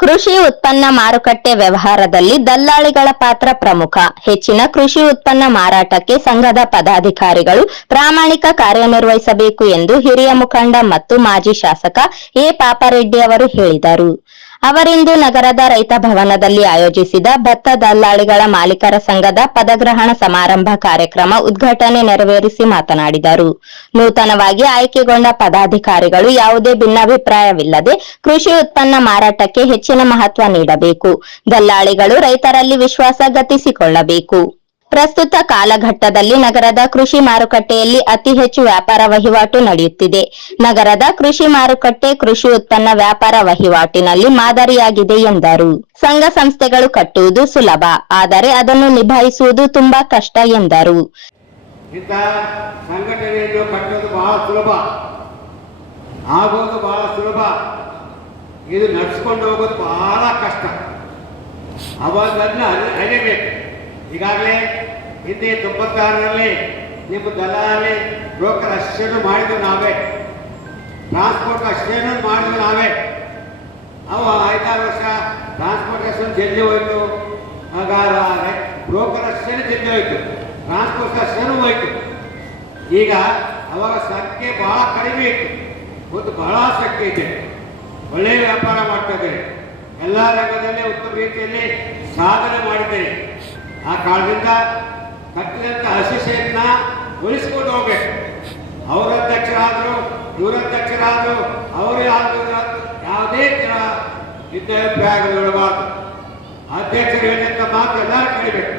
ಕೃಷಿ ಉತ್ಪನ್ನ ಮಾರುಕಟ್ಟೆ ವ್ಯವಹಾರದಲ್ಲಿ ದಲ್ಲಾಳಿಗಳ ಪಾತ್ರ ಪ್ರಮುಖ. ಹೆಚ್ಚಿನ ಕೃಷಿ ಉತ್ಪನ್ನ ಮಾರಾಟಕ್ಕೆ ಸಂಘದ ಪದಾಧಿಕಾರಿಗಳು ಪ್ರಾಮಾಣಿಕ ಕಾರ್ಯನಿರ್ವಹಿಸಬೇಕು ಎಂದು ಹಿರಿಯ ಮುಖಂಡ ಮತ್ತು ಮಾಜಿ ಶಾಸಕ ಎ ಪಾಪರೆಡ್ಡಿ ಅವರು ಹೇಳಿದರು. ಅವರಿಂದು ನಗರದ ರೈತ ಭವನದಲ್ಲಿ ಆಯೋಜಿಸಿದ ಭತ್ತ ದಲ್ಲಾಳಿಗಳ ಮಾಲೀಕರ ಸಂಘದ ಪದಗ್ರಹಣ ಸಮಾರಂಭ ಕಾರ್ಯಕ್ರಮ ಉದ್ಘಾಟನೆ ನೆರವೇರಿಸಿ ಮಾತನಾಡಿದರು. ನೂತನವಾಗಿ ಆಯ್ಕೆಗೊಂಡ ಪದಾಧಿಕಾರಿಗಳು ಯಾವುದೇ ಭಿನ್ನಾಭಿಪ್ರಾಯವಿಲ್ಲದೆ ಕೃಷಿ ಉತ್ಪನ್ನ ಮಾರಾಟಕ್ಕೆ ಹೆಚ್ಚಿನ ಮಹತ್ವ ನೀಡಬೇಕು. ದಲ್ಲಾಳಿಗಳು ರೈತರಲ್ಲಿ ವಿಶ್ವಾಸ ಗಿಟ್ಟಿಸಿಕೊಳ್ಳಬೇಕು. ಪ್ರಸ್ತುತ ಕಾಲಘಟ್ಟದಲ್ಲಿ ನಗರದ ಕೃಷಿ ಮಾರುಕಟ್ಟೆಯಲ್ಲಿ ಅತಿ ಹೆಚ್ಚು ವ್ಯಾಪಾರ ವಹಿವಾಟು ನಡೆಯುತ್ತಿದೆ. ನಗರದ ಕೃಷಿ ಮಾರುಕಟ್ಟೆ ಕೃಷಿ ಉತ್ಪನ್ನ ವ್ಯಾಪಾರ ವಹಿವಾಟಿನಲ್ಲಿ ಮಾದರಿಯಾಗಿದೆ ಎಂದರು. ಸಂಘ ಸಂಸ್ಥೆಗಳು ಕಟ್ಟುವುದು ಸುಲಭ, ಆದರೆ ಅದನ್ನು ನಿಭಾಯಿಸುವುದು ತುಂಬಾ ಕಷ್ಟ ಎಂದರು. ಸಂಘಟನೆಯನ್ನು ಕಟ್ಟುವುದು ಬಹಳ ಸುಲಭ, ಆಗೋದು ಬಹಳ ಸುಲಭ, ಇದು ನಡೆಸ್ಕೊಂಡು ಹೋಗೋದು ಬಹಳ ಕಷ್ಟ. ಅವಾಗನ್ನ ಅರಿಬೇಕು. ಈಗಾಗಲೇ ಹಿಂದೆ 96ರಲ್ಲಿ ನಿಮ್ಮ ದಲ್ಲಾಳಿ ಬ್ರೋಕರ್ ಅಷ್ಟೇನು ಮಾಡಿದ್ದು ನಾವೇ, ಟ್ರಾನ್ಸ್ಪೋರ್ಟ್ ಅಷ್ಟೇನು ಮಾಡಿದ್ದು ನಾವೇ. ಅವ 5-6 ವರ್ಷ ಟ್ರಾನ್ಸ್ಪೋರ್ಟೇಷನ್ ಜಲ್ದಿ ಹೋಯ್ತು, ಆಗ ಬ್ರೋಕರ್ ಅಷ್ಟೇನು ಜಲ್ದಿ ಹೋಯ್ತು, ಟ್ರಾನ್ಸ್ಪೋರ್ಟ್ ಅಷ್ಟೇನು ಹೋಯ್ತು. ಈಗ ಅವಾಗ ಸಂಖ್ಯೆ ಬಹಳ ಕಡಿಮೆ ಇತ್ತು, ಒಂದು ಬಹಳ ಸಂಖ್ಯೆ ಇದೆ. ಒಳ್ಳೆಯ ವ್ಯಾಪಾರ ಮಾಡ್ತಾ ಇದ್ದೇವೆ, ಎಲ್ಲ ರಂಗದಲ್ಲಿ ಉತ್ತಮ ರೀತಿಯಲ್ಲಿ ಸಾಧನೆ ಮಾಡಿದ್ದೇವೆ. ಆ ಕಾರಣದಿಂದ ಕಟ್ಟಿದಂಥ ಅಶಿಷೆಯನ್ನ ಉಳಿಸ್ಕೊಂಡು ಹೋಗ್ಬೇಕು. ಅವರ ಅಧ್ಯಕ್ಷರಾದರು, ಇವರ ಅಧ್ಯಕ್ಷರಾದರು, ಅವರು ಯಾವುದೇ ತರ ಭಿನ್ನಾಭಿಪ್ರಾಯಗಳು ಇಡಬಾರ್ದು. ಅಧ್ಯಕ್ಷರು ಹೇಳಿದಂಥ ಮಾತು ಎಲ್ಲರೂ ಕಲಿಬೇಕು,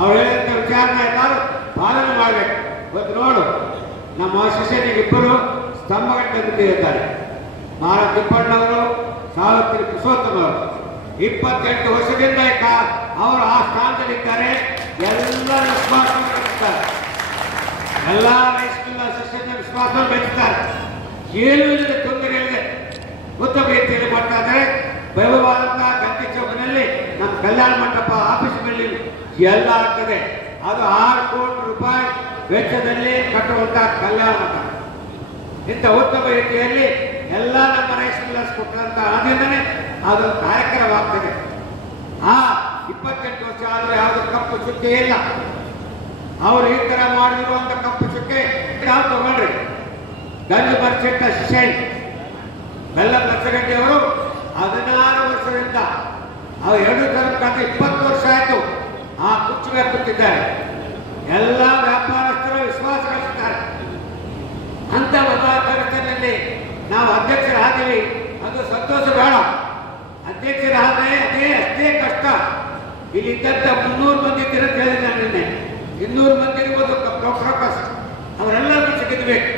ಅವ್ರು ಹೇಳಿದಂಥ ವಿಚಾರನ ಎಲ್ಲರೂ ಪಾಲನೆ ಮಾಡಬೇಕು. ಇವತ್ತು ನೋಡು, ನಮ್ಮ ಶಿಷ್ಯನಿಗಿಬ್ಬರು ಸ್ತಂಭಗಟ್ಟಂತಿದ್ದಾರೆ. ಮಾರ ತಿಪ್ಪಣ್ಣವರು, ಸಾವಿತ್ರಿ ಪುರುಷೋತ್ತಮವರು 28 ವರ್ಷದಿಂದ ಅವರು ಆ ಸ್ಥಾನದಲ್ಲಿದ್ದಾರೆ. ಎಲ್ಲ ವಿಶ್ವಾಸವನ್ನು ಎಲ್ಲ ವಯಸ್ಸಿನ ಶಿಷ್ಯನ ವಿಶ್ವಾಸವನ್ನು ಬೆಳೆಸ್ತಾರೆ. ಏನೂ ಇಲ್ಲದೆ, ತೊಂದರೆ ಇಲ್ಲದೆ ಉತ್ತಮ ರೀತಿಯಲ್ಲಿ ಮಾಡ್ತಾ ಇದ್ದಾರೆ. ವೈಭವವಾದಂತಹ ಗಂಟಿ ಚೌಕಿನಲ್ಲಿ ನಮ್ಮ ಕಲ್ಯಾಣ ಮಂಟಪ ಆಫೀಸ್ನಲ್ಲಿ ಎಲ್ಲ ಆಗ್ತದೆ. ಅದು 6 ಕೋಟಿ ರೂಪಾಯಿ ವೆಚ್ಚದಲ್ಲಿ ಕಟ್ಟುವಂತಹ ಕಲ್ಯಾಣ ಮಂಟಪ. ಇಂಥ ಉತ್ತಮ ರೀತಿಯಲ್ಲಿ ಎಲ್ಲ ನಮ್ಮ ರೈಸ್ ಮಿಲ್ಲರ್ಸ್ ಕೊಟ್ಟಂತ ಹಣದಿಂದನೇ ಅದೊಂದು ಕಾರ್ಯಕ್ರಮವಾಗ್ತದೆ. ಆ 28 ವರ್ಷ ಆದರೂ ಯಾವುದೇ ಕಪ್ಪು ಚುಕ್ಕೆ ಇಲ್ಲ. ಅವರು ಈ ತರ ಮಾಡಿರುವಂತ ಕಪ್ಪು ಚುಕ್ಕೆ ನಾವು ತಗೊಂಡ್ರಿ. ಗಂಜು ಮರ್ಚೆಟ್ಟ ಶಿಶೇನ್ ಬೆಲ್ಲ ಬಚ್ಚಗಡ್ಡಿ ಅವರು 16 ವರ್ಷದಿಂದ ಅವರು 2 ತರಕಾದ 20 ವರ್ಷ ಆಯ್ತು ಆ ಕುರ್ಚಿಗೆ ಕೂತಿದ್ದಾರೆ. ಎಲ್ಲ ವ್ಯಾಪಾರಸ್ಥರು ವಿಶ್ವಾಸ ಗಳಿಸಿದ್ದಾರೆ. ಅಂತ ವ್ಯಾಪಾರದಲ್ಲಿ ನಾವು ಅಧ್ಯಕ್ಷರಾದೀವಿ, ಅದು ಸಂತೋಷ ಬೇಡ. ಅಧ್ಯಕ್ಷರಾದರೆ ಅಷ್ಟೇ ಕಷ್ಟ. ಇಲ್ಲಿ ಇದ್ದಂಥ 300 ಮಂದಿ ಇದ್ದೀರ ಅಂತ ಹೇಳಿದೆ ನಾನು ನಿನ್ನೆ. 200 ಮಂದಿ ಇರ್ಬೋದು ಬ್ರೋಕರ್ಸ್, ಅವರೆಲ್ಲರೂ ಸಿಗಿದ್ಬೇಕು.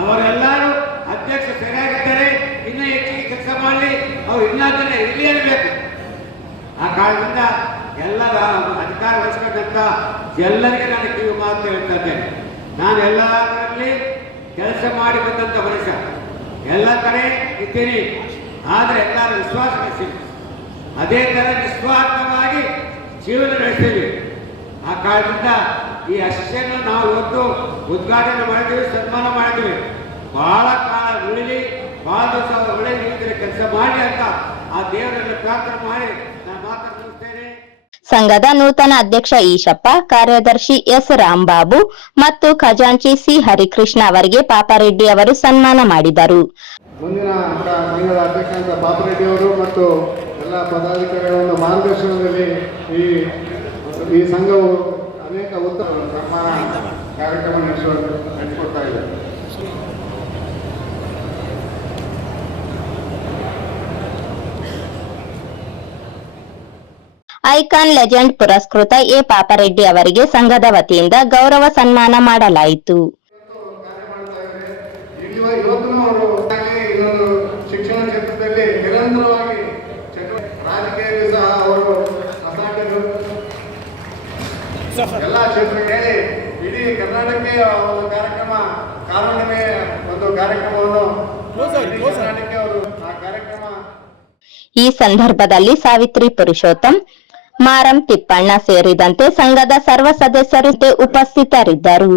ಅವರೆಲ್ಲರೂ ಅಧ್ಯಕ್ಷ ಸರಿಯಾಗಿದ್ದಾರೆ, ಇನ್ನೂ ಹೆಚ್ಚಿಗೆ ಕೆಲಸ ಮಾಡಲಿ, ಅವ್ರು ಇನ್ನೊಂದನ್ನೇ ಇಲ್ಲಿ ಇರಬೇಕು. ಆ ಕಾರಣದಿಂದ ಎಲ್ಲರ ಅಧಿಕಾರ ವಹಿಸ್ಕೊಂಡಂತ ಎಲ್ಲರಿಗೆ ನಾನು ಕಿವಿ ಮಾತು ಹೇಳ್ತಾ ಇದ್ದೇನೆ. ನಾನು ಎಲ್ಲರಲ್ಲಿ ಕೆಲಸ ಮಾಡಿ ಬಂದಂಥ ಮನುಷ್ಯ, ಎಲ್ಲ ಕಡೆ ಇದ್ದೀನಿ, ಆದರೆ ಎಲ್ಲರೂ ವಿಶ್ವಾಸ ನಡೆಸಿದ್ವಿ. ಅದೇ ಥರ ನಿಸ್ವಾರ್ಥವಾಗಿ ಜೀವನ ನಡೆಸ್ತೀವಿ. ಆ ಕಾರಣದಿಂದ ಈ ಅಶಿಷೆಯನ್ನು ನಾವು ಇವತ್ತು ಉದ್ಘಾಟನೆ ಮಾಡಿದ್ದೀವಿ, ಸನ್ಮಾನ ಮಾಡಿದ್ದೀವಿ. ಬಹಳ ಕಾಲ ಉಳಿಲಿ, ಬಹಳ ದಿವಸ ಒಳ್ಳೆ ರೀತಿಯಲ್ಲಿ ಕೆಲಸ ಮಾಡಿ ಅಂತ ಆ ದೇವರಲ್ಲಿ ಪ್ರಾರ್ಥನೆ ಮಾಡಿ ನಾನು ಮಾತನಾಡುತ್ತೇನೆ. ಸಂಘದ ನೂತನ ಅಧ್ಯಕ್ಷ ಈಶಪ್ಪ, ಕಾರ್ಯದರ್ಶಿ ಎಸ್ ರಾಂಬಾಬು ಮತ್ತು ಖಜಾಂಚಿ ಸಿ ಹರಿಕೃಷ್ಣ ಅವರಿಗೆ ಪಾಪರೆಡ್ಡಿ ಅವರು ಸನ್ಮಾನ ಮಾಡಿದರು. ಮುಂದಿನ ಸಂಘದ ಅಧ್ಯಕ್ಷ ಪಾಪರೆಡ್ಡಿ ಅವರು ಮತ್ತು ಎಲ್ಲ ಪದಾಧಿಕಾರಿಗಳ ಮಾರ್ಗದರ್ಶನದಲ್ಲಿ ಈ ಸಂಘವು ಅನೇಕ ಉತ್ತಮ ಸನ್ಮಾನ ಕಾರ್ಯಕ್ರಮ ನಡೆಸಿಕೊಡ್ತಾ ಇದೆ. ಐಕಾನ್ ಲೆಜೆಂಡ್ ಪುರಸ್ಕೃತ ಎ ಪಾಪರೆಡ್ಡಿ ಅವರಿಗೆ ಸಂಘದ ವತಿಯಿಂದ ಗೌರವ ಸನ್ಮಾನ ಮಾಡಲಾಯಿತು. ಶಿಕ್ಷಣ ಕ್ಷೇತ್ರದಲ್ಲಿ ನಿರಂತರವಾಗಿ ರಾಜಕೀಯದಲ್ಲಿ ಸಹ ಅವರು ಎಲ್ಲ ಕ್ಷೇತ್ರಗಳಲ್ಲಿ ಇಡೀ ಕರ್ನಾಟಕಕ್ಕೆ ಒಂದು ಕಾರ್ಯಕ್ರಮ, ಕಾನೂನಿಗೆ ಒಂದು ಕಾರ್ಯಕ್ರಮವನ್ನು ಕರ್ನಾಟಕಕ್ಕೆ ಅವರು ಆ ಕಾರ್ಯಕ್ರಮ. ಈ ಸಂದರ್ಭದಲ್ಲಿ ಸಾವಿತ್ರಿ ಪುರುಷೋತ್ತಮ್, ಮಾರಂ ತಿಪ್ಪಣ್ಣ ಸೇರಿದಂತೆ ಸಂಘದ ಸರ್ವ ಸದಸ್ಯರು ಉಪಸ್ಥಿತರಿದ್ದರು.